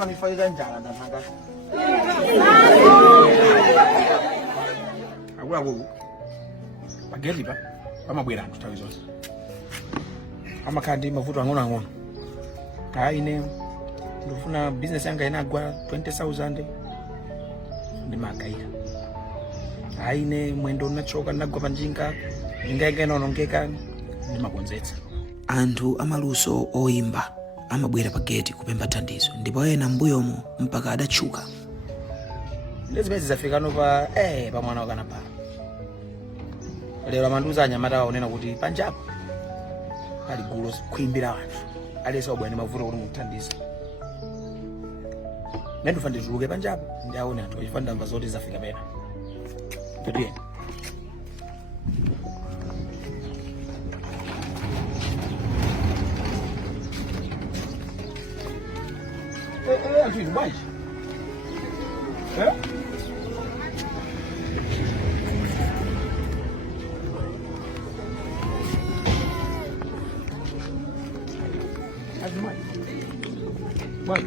Mama nifaiza njala ndanga. Agula go. Bageli ba. Amabwera anthu tawi zonse. Amakandi mavuto ang'ono. Ine ndifuna business yanga inagwa 20,000 ndimagaira. Ine mwendo unachoka ndagwa panjinga ingenge inonongeka ndimakonzetsa. Anthu amaluso oimba amabwera pa gate kupemba thandizo ndipo ena mbuyomo mpaka adachuka. Ndezibezi zafikano pa mwana wakana pa. Lero amanduza anyamata onena kuti panjapo ali gulo kuimbira anthu. Alesa obwana mavuto kuti muthandiza. Nendo fandi zuluke panjapo ndiaone anthu achifanda mva zoti zafika pena. Ndiye. Anthu izi bwanji. What?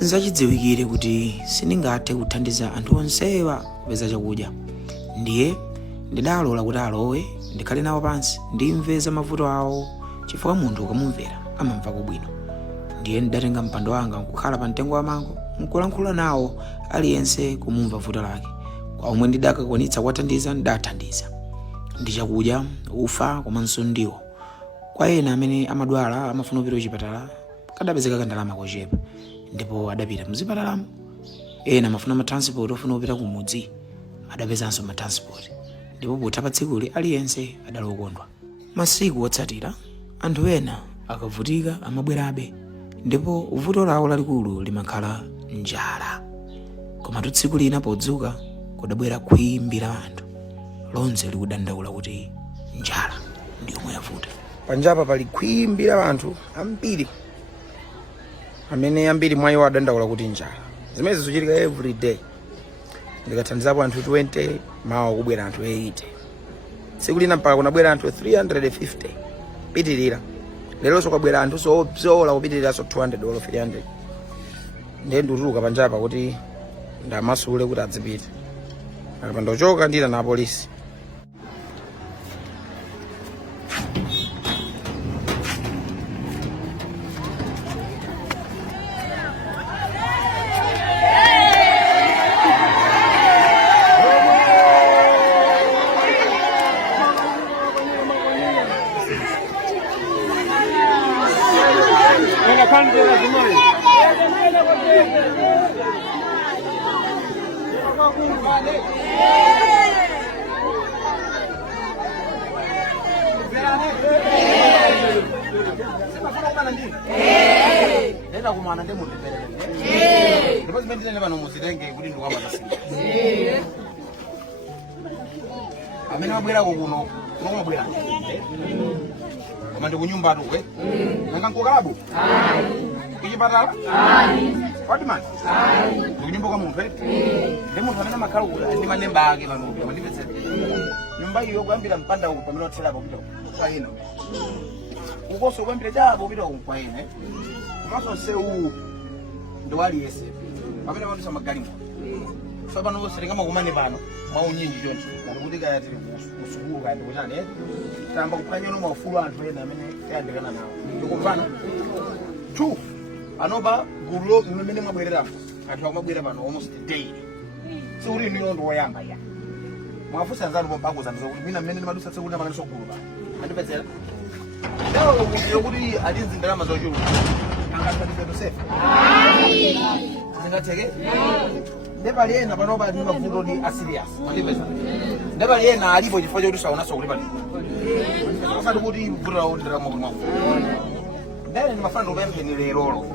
Nzachidziwikire kuti sindingathe kuthandiza anthu onsewa kupeza chakudya. Ndiye ndidalola kuti alowe ndikhale nawo pansi ndimve za mavuto awo chifukwa munthu ukamumvera amamva bwino. Ndiye ndidatenga mpando wanga nkukhala pa mtengo wa mango nkulankhula nawo aliyense kumumva vuto lake. Kwa omwe ndidakakwanitsa kuwathandiza ndidathandiza ndi chakudya, ufa komanso ndiwo. Kwa ena amene amadwala amafuna kupita kuchipatala kadapezeka kandalama kochepa ndipo adapita muzipatalamu. Ena amafuna matransport ofuna kupita kumudzi adapezanso matransport ndipo potapa tsikuli aliyense adalokondwa. Masiku otsatira anthu ena akavutika amabwerabe ndipo vuto lawo lalikulu limakhala njala. Koma tsiku lina podzuka kudabwera kuimbira anthu lonse likudandaula kuti njala ndiyo yomwe yavuta. Panjapa pali kuimbira anthu ambiri amene ambiri mwayi wadandaula kuti njala. Zimene zichitika every day. Ndikathandizapo anthu 20 mawa kubwera anthu 80. Tsiku lina mpaka kunabwera anthu 350 pitirira. Lero sokabwera anthu zola kupitirira so 200 or 300. Ndiye ndutuluka panjapa kuti ndamasule kuti adzipita. Apa ndochoka ndira na polisi. Nenda kumana ndemu ndipelele. Ndipo zimene ndine pano muzitenge kuti ndikwamba zasina. Amene mabwera kuno, kumabwera. Koma ndi kunyumba tu we. Nanga nkokalabu? Kuchipatala? Kwati mani? Kunyumba kwa munthu ndi munthu amene makhala kula ndi manemba ake pano kuti mandipetsera. Nyumba iyo kuyambira mpanda uko pamene otherapo kupita kwa ina. Ukoso kuyambira jabo kupita kwa ina. Komanso sewu ndo aliyese. Pamene watu samagalimo. So pano woserenga makumane pano maunyinji choncho. Kuti kaya tiri kusukulu kaya ndikuchani tamba kuphwanya maufulu anthu ena amene tayandikana nawo. Ndikumvana. 2 anoba gulu mmene mwabwererapo anthu akumabwera pano almost daily. Sikuti ino ndo woyamba ya. Mwafusa nzanu pombakuza kuti mina mmene ndimadusa tsiku lina pakaliso gulu pano. Andipezera. Leo kuti alinzi ndalama zochuluka. Angapatike to safe. zingateke ndeba liena panopa ndi mavuto ndi asirias mandipeza ndeba liena alipo chifukwa chokuti saonaso kuti pali osati kuti vuto lawo ndalamo kuti mwafu ndene ndimafana upempheni lerolo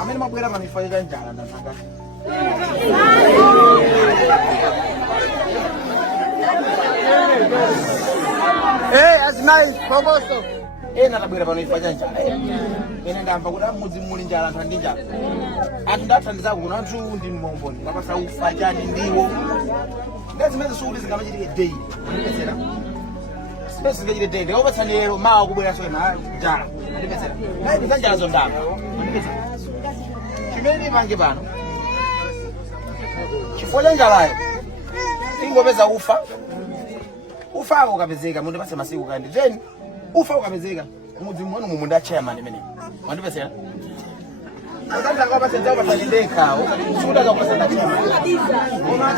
amene mabwera pamifanya cha njala ndasanga that's nice proposal natabwera pano ifa cha njala ene ndamva kuti amudzi muli njala anthu andi njala anthu ndathandizako kuno anthu ndi mmomboni kapasa ufa chani ndiwo ndezimene sikuti zingamachitike daily ndipesera sipesi zingachite daily ndikakupatsani lero mawa kubwera soena njala ndipesera nayi ndizanjala zondamba ndipesera chimene ndipange pano chifukwa cha njalayo ingopeza ufa ukapezeka mundu pase masiku kandi then ufa ukapezeka mudzi mwanu mumu nda chairman imene mandipesera akanda kwa pase ndio patendeka ukasuda kwa pase nda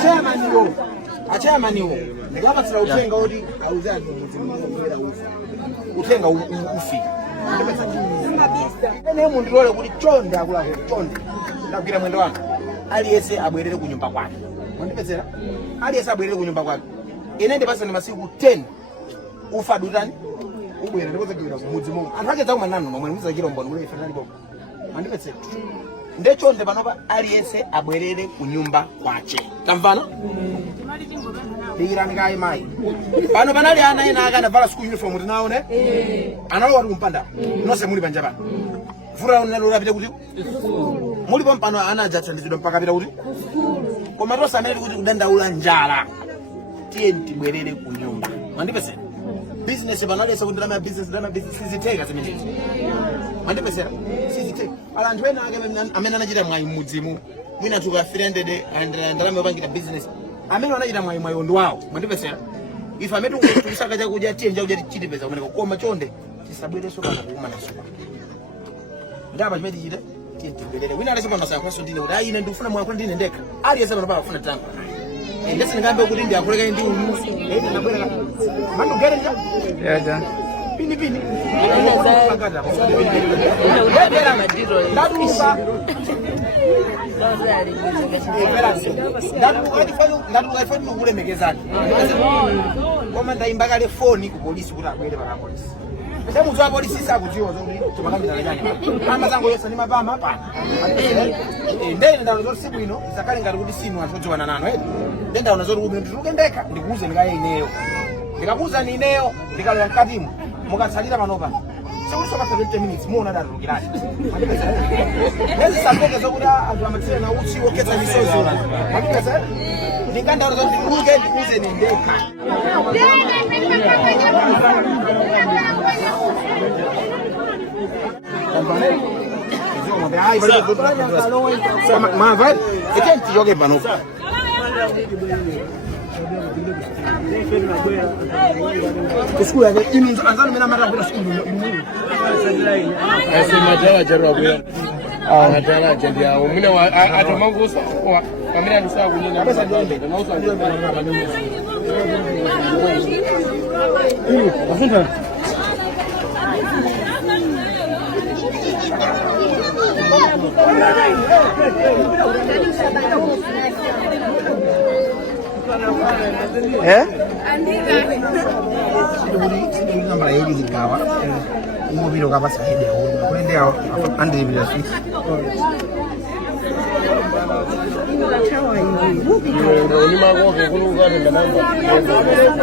chairman chairman yo ndikapatsira utenga oti auze anthu mudzi mwanu utenga ufika ene mundu lole kuti chonde akula chonde ndagwira mwendo wanga aliyese abwerere ku nyumba kwake mandipesera aliyese abwerere ku nyumba kwake ine ndipasa ni masiku 10 ufa dutani ubwera ndipo zagwira mudzi mo anthu ake zakuma nanu nomwe muza chirombo ule fanali boko mandipesera ndecho nde panopa aliyese abwerere ku nyumba kwache tamvana Dikirani kai mai pano panali ana ena akana vala school uniform tinaone analowa kumpanda nose muli panja pano vura unalo lapita kuti muli pompano ana ajathandizidwa mpaka pita kuti koma tosa amene kuti kudandaula njala tiye tibwerere ku nyumba mandipesera business banalesa kuti ndama business siziteka zimenezi mandipesera siziteka ala anthu ena amene anachita mwayi mudzimu mwina tuka 300 and ndalama yopangita business amene anachita mwayi ondo wawo mandipesera ife amene tukusaka chakudya tiye nja kudya chitipeza kumene koma chonde tisabwereso kana kuuma naso ndaba chimene chita tiye tibwerere wina alese pano sankhoso ndine kuti ayi ine ndikufuna mwayi ndine ndekha aliyese pano pafuna tango ndese ndingambe kuti ndiyakuleka ndi umusi ende nabwera manu gerenja yaja pini pakata ndabwera madiro ndaduka ndaduka ifani ukulemekezana koma ndaimba kale foni ku polisi kuti abwere pa polisi semuzo wa polisi sakudziwa zoti tumakambira nyanya ama zango yose ni mabama hapa ndende ndaona zoti siku ino sakali ngati kuti sinu atodziwana nano ndenda una zoti kuti ndituke ndeka ndikuuze ndikaye ineyo ndikakuza ni ineyo ndikaloya mkatimo mukatsalira panopa sekusoka 20 minutes muona darukirani ndezi sakoke zokuti anthu amatsire na utsi woketsa misozi mandipesa ndingandaona zoti ndituke ndikuuze ni ndeka Mava, eti jogue pano. Escuro, inu anzano mena mara kwa escuro. Ese majala jarwa kwa. Majala jandia. Umina atomangu so kamera nisa kunyina. Pesa jombe, na uso ndio kwa nini. Wafunga. Nambara hili zikawa ngo bilo kapa sahidi ya huko kuendea andi bila sisi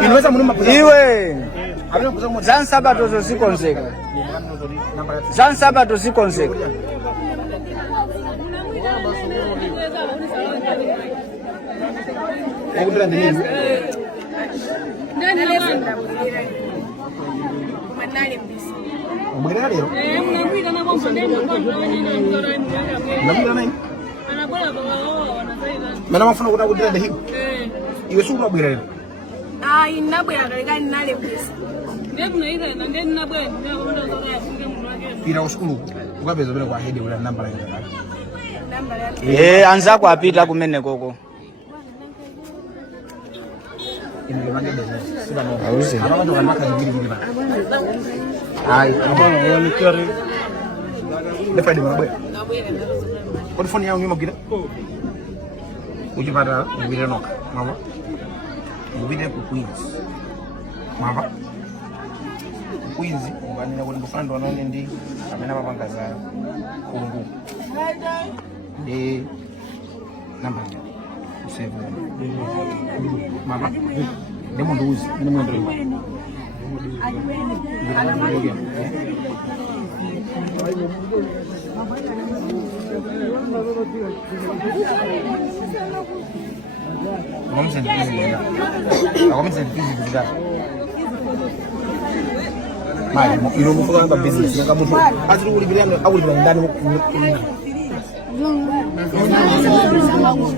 inaweza munuma iwe Jean Sabato zosikonzeka Jean Sabato zosikonzeka Okudra ndini Nani lefunda Manali mbisi Mbwira lero Mnapika na bomba ndemo Nabira nani Anabola baba wanazaida Mana mafuna kuta kudira ndahibu Iwe suku mbwira lero Inabwira kalika nale mbisi Ndekuna ida na ndeni nabwira Ira uskulu ukapeza bele kwa hedi ula nambala yake anzako apita kumene koko Auzi. Ai, abang, orang ni cari. Lepas di mana, boy? Kodi phone yangu imagwira? Uchipata ngwira noka. Mama. Ngwira ku Queens. Mama. Queens nganina kuti ndifando wanaone ndi amene amapanga za kungu. Namba. Useve. Mama. Ndemo nduzi, ndemo ndiri. Vamos sentir. Mas eu não vou falar da business, não acabou. Acho que o Libriano, a última andar no.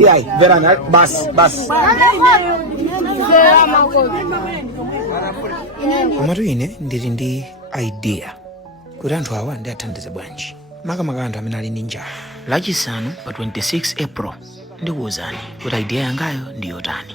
E aí, verana, bas. Komatu ine ndili ndi idea kuti anthu awa ndi athandize bwanji makamaka anthu amene ali ndi njala. Lachisanu pa 26 April ndikuwuzani kuti idea yangayo ndi yotani.